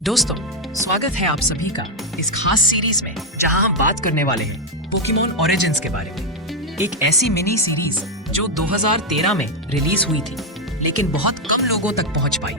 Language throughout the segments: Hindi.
दोस्तों, स्वागत है आप सभी का इस खास सीरीज में जहां हम बात करने वाले हैं पोकेमॉन ओरिजिन्स के बारे में। एक ऐसी मिनी सीरीज जो 2013 में रिलीज हुई थी, लेकिन बहुत कम लोगों तक पहुंच पाई।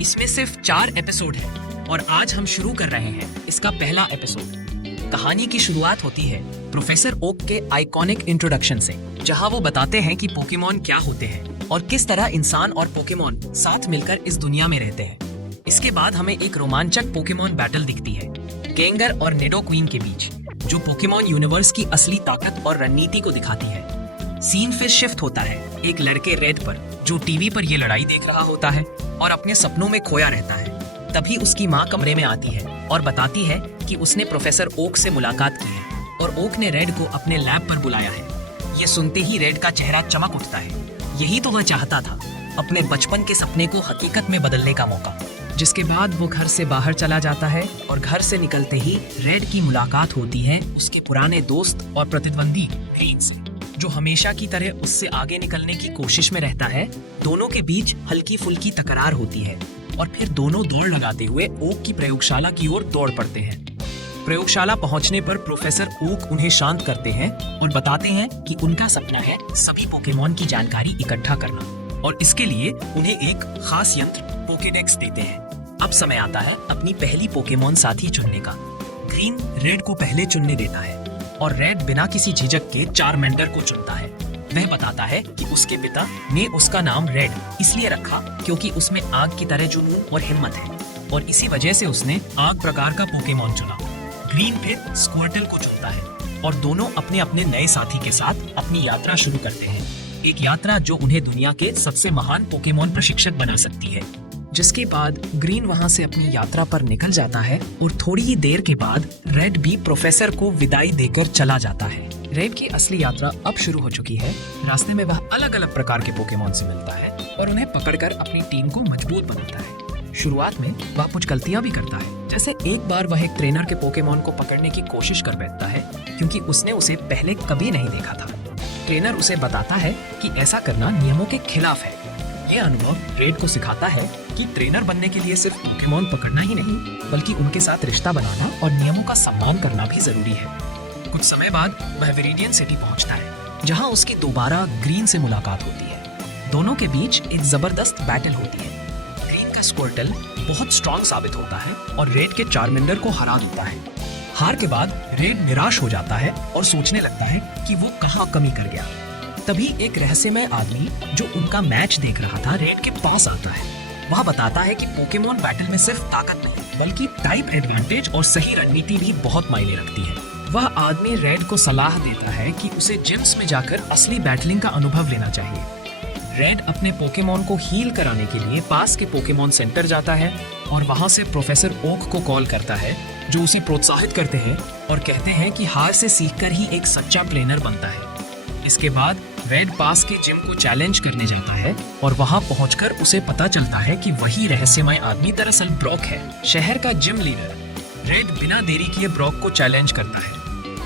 इसमें सिर्फ 4 एपिसोड हैं और आज हम शुरू कर रहे हैं इसका पहला एपिसोड। कहानी की शुरुआत होती है प्रोफेसर ओक के आइकॉनिक इंट्रोडक्शन से, जहां वो बताते हैं कि पोकेमॉन क्या होते हैं और किस तरह इंसान और पोकेमॉन साथ मिलकर इस दुनिया में रहते हैं। इसके बाद हमें एक रोमांचक पोकेमॉन बैटल दिखती है गेंगर और निडोक्वीन के बीच, जो पोकेमॉन यूनिवर्स की असली ताकत और रणनीति को दिखाती है। सीन फिर शिफ्ट होता है एक लड़के रेड पर, जो टीवी पर ये लड़ाई देख रहा होता है और अपने सपनों में खोया रहता है। तभी उसकी माँ कमरे में आती है और बताती है कि उसने प्रोफेसर ओक से मुलाकात की है और ओक ने रेड को अपने लैब पर बुलाया है। ये सुनते ही रेड का चेहरा चमक उठता है। यही तो वह चाहता था, अपने बचपन के सपने को हकीकत में बदलने का मौका। जिसके बाद वो घर से बाहर चला जाता है और घर से निकलते ही रेड की मुलाकात होती है उसके पुराने दोस्त और प्रतिद्वंदी ग्रीन से, जो हमेशा की तरह उससे आगे निकलने की कोशिश में रहता है। दोनों के बीच हल्की फुल्की तकरार होती है और फिर दोनों दौड़ लगाते हुए ओक की प्रयोगशाला की ओर दौड़ पड़ते हैं। प्रयोगशाला पहुंचने पर प्रोफेसर ओक उन्हें शांत करते हैं और बताते हैं कि उनका सपना है सभी पोकेमॉन की जानकारी इकट्ठा करना, और इसके लिए उन्हें एक खास यंत्र पोकेडेक्स देते हैं। अब समय आता है अपनी पहली पोकेमॉन साथी चुनने का। ग्रीन रेड को पहले चुनने देता है और रेड बिना किसी झिझक के चारमेंडर को चुनता है। वह बताता है कि उसके पिता ने उसका नाम रेड इसलिए रखा क्योंकि उसमें आग की तरह जुनून और हिम्मत है, और इसी वजह से उसने आग प्रकार का पोकेमॉन चुना। ग्रीन फिर स्क्वर्टल को चुनता है और दोनों अपने अपने नए साथी के साथ अपनी यात्रा शुरू करते हैं। एक यात्रा जो उन्हें दुनिया के सबसे महान पोकेमॉन प्रशिक्षक बना सकती है। जिसके बाद ग्रीन वहां से अपनी यात्रा पर निकल जाता है और थोड़ी ही देर के बाद रेड भी प्रोफेसर को विदाई देकर चला जाता है। रेड की असली यात्रा अब शुरू हो चुकी है। रास्ते में वह अलग अलग प्रकार के पोकेमॉन से मिलता है और उन्हें पकड़कर अपनी टीम को मजबूत बनाता है। शुरुआत में वह कुछ गलतियां भी करता है, जैसे एक बार वह एक ट्रेनर के पोकेमॉन को पकड़ने की कोशिश कर बैठता है क्योंकि उसने उसे पहले कभी नहीं देखा था। ट्रेनर उसे बताता है कि ऐसा करना नियमों के खिलाफ है। यह अनुभव रेड को सिखाता है कि ट्रेनर बनने के लिए सिर्फ पोकेमॉन पकड़ना ही नहीं, बल्कि उनके साथ रिश्ता बनाना और नियमों का सम्मान करना भी जरूरी है। कुछ समय बाद वह विरिडियन सिटी पहुंचता है, जहां उसकी दोबारा ग्रीन से मुलाकात होती है। दोनों के बीच एक जबरदस्त बैटल होती है। ग्रीन का स्क्वर्टल बहुत स्ट्रॉन्ग साबित होता है और रेड के चारमेंडर को हरा देता है। हार के बाद रेड निराश हो जाता है और सोचने लगता है कि वो कहाँ कमी कर गया। तभी एक रहस्यमय आदमी जो उनका मैच देख रहा था रेड के पास आता है। वह बताता है कि पोकेमॉन बैटल में सिर्फ ताकत नहीं, बल्कि टाइप एडवांटेज और सही रणनीति भी बहुत मायने रखती है। वह आदमी रेड को सलाह देता है कि उसे जिम्स में जाकर असली बैटलिंग का अनुभव लेना चाहिए। रेड अपने पोकेमॉन को हील कराने के लिए पास के पोकेमॉन सेंटर जाता है और वहां से प्रोफेसर ओक को कॉल करता है, जो उसे प्रोत्साहित करते हैं और कहते हैं कि हार से सीखकर ही एक सच्चा ट्रेनर बनता है। इसके बाद रेड पास के जिम को चैलेंज करने जाता है और वहां पहुंचकर उसे पता चलता है कि वही रहस्यमय आदमी दरअसल ब्रॉक है, शहर का जिम लीडर। रेड बिना देरी किए ब्रॉक को चैलेंज करता है।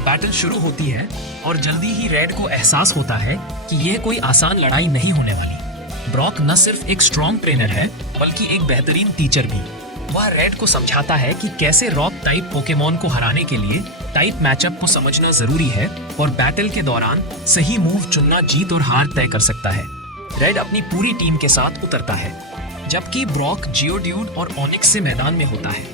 बैटल शुरू होती है और जल्दी ही रेड को एहसास होता है कि यह कोई आसान लड़ाई नहीं होने वाली। ब्रॉक न सिर्फ एक स्ट्रॉन्ग ट्रेनर है, बल्कि एक बेहतरीन टीचर भी। वह रेड को समझाता है कि कैसे रॉक टाइप पोकेमॉन को हराने के लिए टाइप मैचअप को समझना जरूरी है और बैटल के दौरान सही मूव चुनना जीत और हार तय कर सकता है। रेड अपनी पूरी टीम के साथ उतरता है, जबकि ब्रॉक जियोड्यूड और ओनिक्स से मैदान में होता है।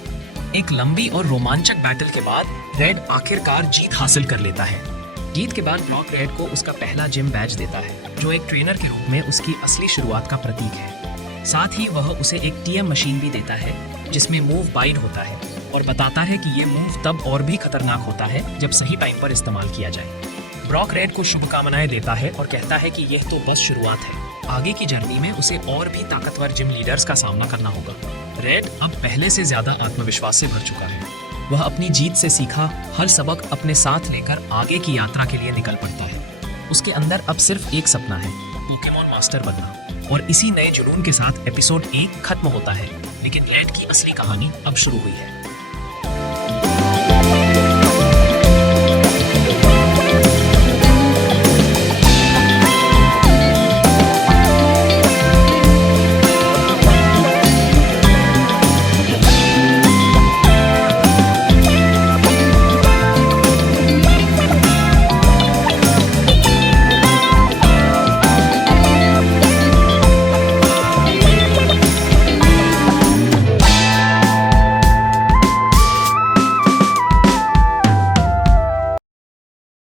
एक लंबी और रोमांचक बैटल के बाद रेड आखिरकार जीत हासिल कर लेता है। जीत के बाद ब्रॉक रेड को उसका पहला जिम बैज देता है, जो एक ट्रेनर के रूप में उसकी असली शुरुआत का प्रतीक है। साथ ही वह उसे एक टीएम मशीन भी देता है, जिसमें मूव बाइड होता है और बताता है कि ये मूव तब और भी खतरनाक होता है जब सही टाइम पर इस्तेमाल किया जाए। ब्रॉक रेड को शुभकामनाएं देता है और कहता है कि यह तो बस शुरुआत है। आगे की जर्नी में उसे और भी ताकतवर जिम लीडर्स का सामना करना होगा। रेड अब पहले से ज्यादा आत्मविश्वास से भर चुका है। वह अपनी जीत से सीखा हर सबक अपने साथ लेकर आगे की यात्रा के लिए निकल पड़ता है। उसके अंदर अब सिर्फ एक सपना है, पोकेमॉन मास्टर बनना। और इसी नए जुनून के साथ एपिसोड 1 खत्म होता है, लेकिन रेड की असली कहानी अब शुरू हुई है।